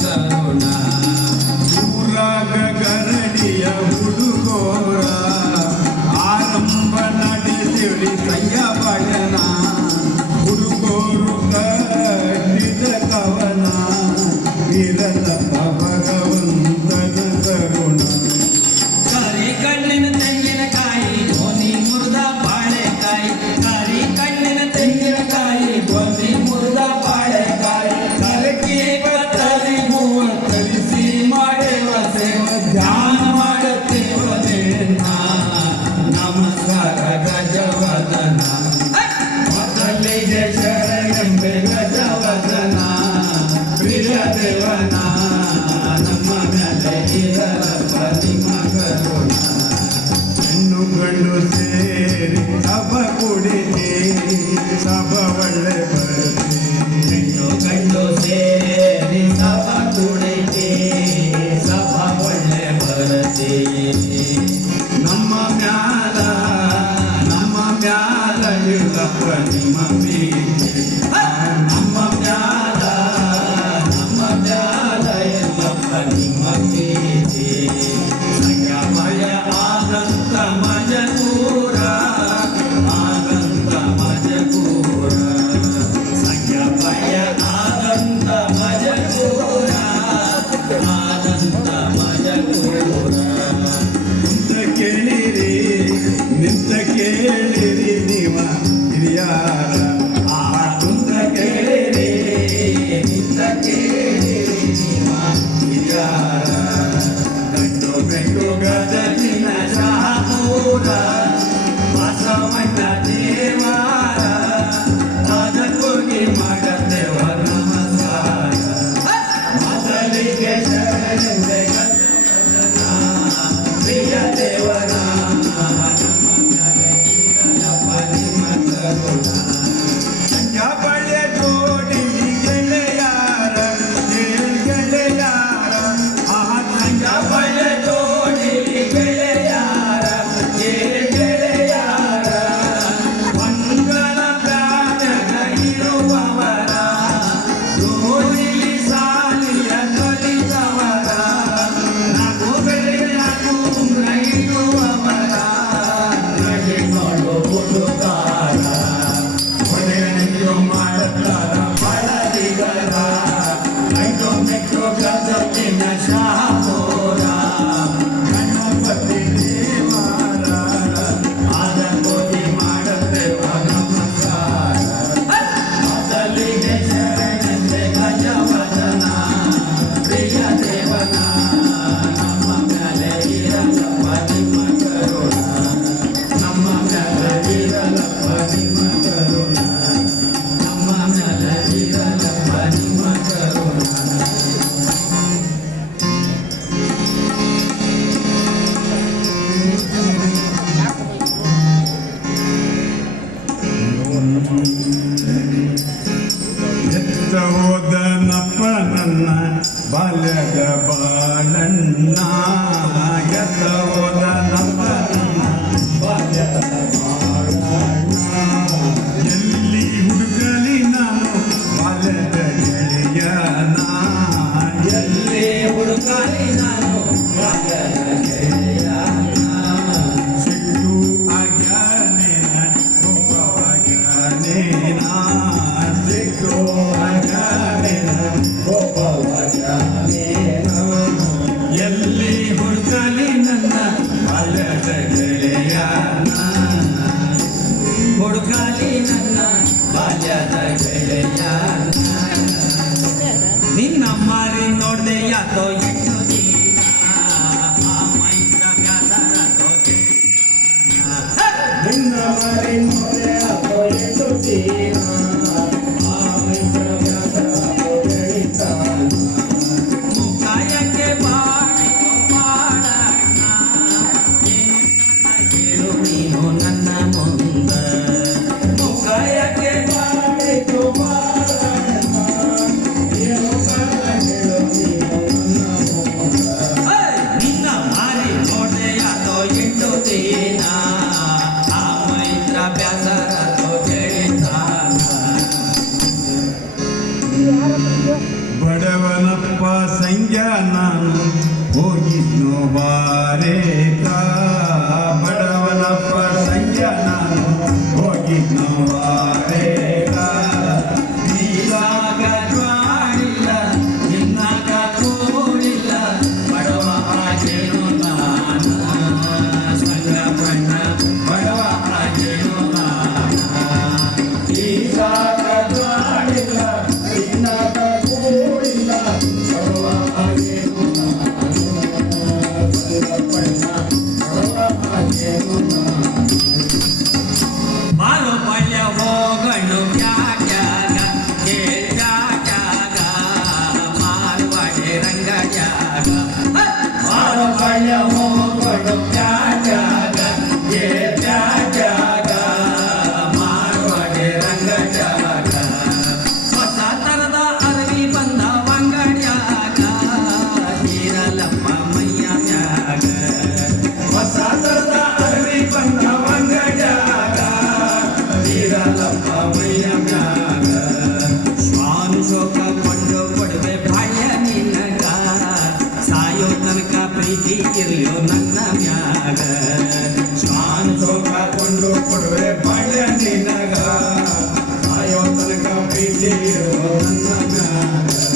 ಕರುಣ ಊರಾಗ ಗರಡಿಯ ಹುಡುಗೋರ ಆರಂಭ ನಡೆಸಿಳಿ ಕೈಯ ಬಯನ ಹುಡುಗೋರು ಕಟ್ಟಿದ ಕವನ ಇರಲ ಭಗವಂತನ ಕರುಣ ಕರಿ ಕಣ್ಣಿನ ತೆಂಗಿನಕಾಯಿ ಗೋಧಿ ಮುರಿದ ಬಾಳೆಕಾಯಿ ಕರಿ ಕಣ್ಣಿನ ತೆಂಗಿನಕಾಯಿ ಗೋಧಿ ಮುರಿದ ಬಾಳೆಕಾಯಿ ಕರಕಿ ಬತ್ತರಿ ಹೂವ ಕಲಿಸಿ ಮಾಡೇವ ಸೇವ ಧ್ಯಾನ ಮಾಡುತ್ತೇವ ನಮಸ್ಕಾರ ಗಜವದನ ಮೊದಲಿಗೆ ಶರಣೆಂಬೆ ಗಜವದನ ಪ್ರಿಯ ದೇವನ ನಮ್ಮ ಮೇಲೆ ಇರಲಪ್ಪ ನಿಮ್ಮ ಕರುಣ ಹೆಣ್ಣು ಗಂಡು ಸೇರಿ ಸಭ ಕುಡಿದೆ ಸಭ ಒಳ್ಳೆ ಬರ್ತಿ ಹೆಣ್ಣು ಗಂಡು ಸೇರಿ ಸಭ ಕುಡಿತೆ ಸಭ ಒಳ್ಳೆ ಬರತೆ ನಮ್ಮ ಮ್ಯಾಲ ಇಲ್ಲಪ್ಪ ನಿಮ್ಮ ಪ್ರೀತಿ ನಮ್ಮ ಮ್ಯಾಲ ಎಲ್ಲಪ್ಪ ನಿಮ್ಮ ಪ್ರೀತಿ ಸಂಗಮಯ ಆನಂದ ಮಜಕೂರ ಆನಂದ ಮಜಕೂರ ಸಂಗಮಯ ಆನಂದ ಮಜಕೂರ ಆನಂದ ಮಜಕೂರ ನಿಂತ ಕೇಳಿರಿ ನೀವ ಹಿರಿಯಾರ ಆ ಕುಂತ ಕೇಳಿರಿ ನಿಂತ ಕೇಳಿರಿ ನೀವ ಹಿರಿಯಾರ ಗಂಡು ಬೆಂಡು ಗದಗಿನ ಶಾಪೂರ ಬಸವಣ್ಣ ದೇವಾರ ಅದಕ್ಕೋಗಿ ಮಾಡದೇವ ನಮಸ್ಕಾರ ಮೊದಲಿಗೆ ಶರಣೆಂದೆ ಗಜವದನ ಪ್ರಿಯ ದೇವನ ಬಳ್ಳ ಜೋಡಿ ಗೆಳೆಯಾರ ಗೆಳೆಯಾರ ಬಳ್ಳ ಜೋಡಿ ಗೆಳೆಯಾರ ಗೆಳೆಯಾರ ಮಂಗಳ ಪ್ರಾಣಗ ಇರುವವರ ಜೋಡಿಲಿ ಸಾಲಿಯ ಕಲಿತವರ ನಗು ಬೆಳೆಯಕು ಇರುವವರ ನಗೆ ನೋಡು ಹುಡುಗಾರ ಹೊಡೆಯಣಿಗೆ ಮಾಡುತ್ತಾರ ಬಳಲಿಗರ ಐದು ಮೆಟ್ಟು ಗಜತಿನ ಶಾಪೋರ ಕಣ್ಣು ಬತ್ತಿ ದೇವಾರ ಅದಕ್ಕೋಗಿ ಮಾಡುತ್ತೇವ ನಮಸ್ಕಾರ ಮೊದಲಿಗೆ ಶರಣೆಂದೆ ಗಜವದನ ಪ್ರಿಯ ದೇವನ ನಮ್ಮ ಮೇಲೆ ಇರಲಪ್ಪ ನಿಮ್ಮ ಕರುಣ ನಮ್ಮ ಮೇಲೆ ಇರಲಪ್ಪ ನಿಮ್ಮ ಕರುಣ ನಮ್ಮ ಮೇಲೆ ಇರಲಪ್ಪ ನಿಮ್ಮ ಕರುಣ ಎತ್ತ ಹೋದನಪ್ಪ ನನ್ನ ಬಾಲ್ಯದ ಬಾಲಣ್ಣ ಎತ್ತ ಹೋದನಪ್ಪ ನನ್ನ ಬಾಲ್ಯದ ಬಾಲಣ್ಣ ಎಲ್ಲಿ ಹುಡುಗಲಿ ನಾನು ಬಾಲ್ಯದ ಗೆಳೆಯನ ಎಲ್ಲಿ ಹುಡುಕಾಲಿ ನಾನು ಬಾಲ್ಯದ ಗೆಳೆಯನ ಸಿಟ್ಟು ಆಗ್ಯಾನೇನ ಕೋಪವಾಗ್ಯಾನೇನ ಸಿಟ್ಟು ಆಗ್ಯಾನೇನ ಎಲ್ಲಿ ಹುಡುಕಲಿ ನನ್ನ ಬಾಲ್ಯದ ಗೆಳೆಯನ ಹುಡುಕಲಿ ನನ್ನ ಬಾಲ್ಯದ ಗೆಳೆಯನ ನಿನ್ನ ಮಾರಿ ನೋಡ್ದೆ ಯಾತೋ ಎಷ್ಟು ದಿನ ಆ ಮೈತ್ರ ಬ್ಯಾಸರತೋ ನಿನ್ನ ಮಾರಿ ನೋಡ್ದೆ ಯಾತೋ ಎಷ್ಟು ದಿನ ಆ ಮೈತ್ರ ಬ್ಯಾಸರತೋ ಬೆಳಿತಾನ ಮುಖಾಯಕ್ಕೆ ಬಾಡಿಕೋ ಬಾಡಣ್ಣ ಏನು ಹೇಳು ನೀನು ನನ್ನ ಮುಂದ ಮುಖಾಯಕ್ಕೆ ಬಾಡಿಕೋ ಬಾಡಣ್ಣ ಏನು ಹೇಳು ನೀನು ನನ್ನ ಮುಂದ ಸಂಜ ನಾನು ಹೋಗಿದ್ನು ಬಾರೇಕ ಬಡವನಪ್ಪ ಸಂಜ ನಾನು ಹೋಗಿದ್ನು ಬಾರೇಕ ಬೀಸಾಗ ಜ್ವಾಳಿಲ್ಲ ನಿನ್ನಾಗ ಕೂಳಿಲ್ಲ ಬಡವ ಆಗೇನು ನಾನ ಸಂಗಪಣ್ಣ ಬಡವ ಆಗೇನು ನಾನ ಬೀಸಾಗ ಜ್ವಾಳಿಲ್ಲ ನಿನ್ನಾಗ ಕೂಳಿಲ್ಲ ಬಡವ ಆಗೇನು ನಾನು ಸಂಗಪಣ್ಣ ಬಡವ ಆಗೇನು ನಾನು ಬಾಲು ಪಳ್ಯ ಹೋಗಣ್ಣು ಕ್ಯಾಗ ಜಾಗ ಮಾರುವಾಡೆ ರಂಗ ಜಾಗ ಬಾಲು ಪಳ್ಯ ಹೋಗಣ್ಣು ಕ್ಯಾಗ ಜಾಗ ಮಾರುವಾಡೆ ರಂಗ ಜಾಗ ಹೊಸ ತರದ ಅರವಿ ಬಂದ ಅಂಗಡ್ಯಾಗ ನೀರಲಪ್ಪ ಮೈಯ ಮ್ಯಾಗ ಹೊಸ ತರದ ಅರವಿ ಬಂದ ಅಂಗಡ್ಯಾಗ ನೀರಲಪ್ಪ ಮೈಯ ಮ್ಯಾಗ ಶ್ವಾನು ಶೋಕ ಕೊಂಡು ಕೊಡುವೆ ಬಾಳ್ಯ ನಿನಗ ಸಾಯೋ ತನಕ ಪ್ರೀತಿ ಇರ್ಲಿಯೋ ನನ್ನ ಮ್ಯಾಗ ಶ್ವಾನು ಶೋಕ ಕೊಂಡು ಕೊಡುವೆ ಬಾಳ್ಯ ನಿನಗ ಸಾಯೋ ತನಕ ಪ್ರೀತಿ ಇರೋ ನನ್ನ ಮ್ಯಾಗ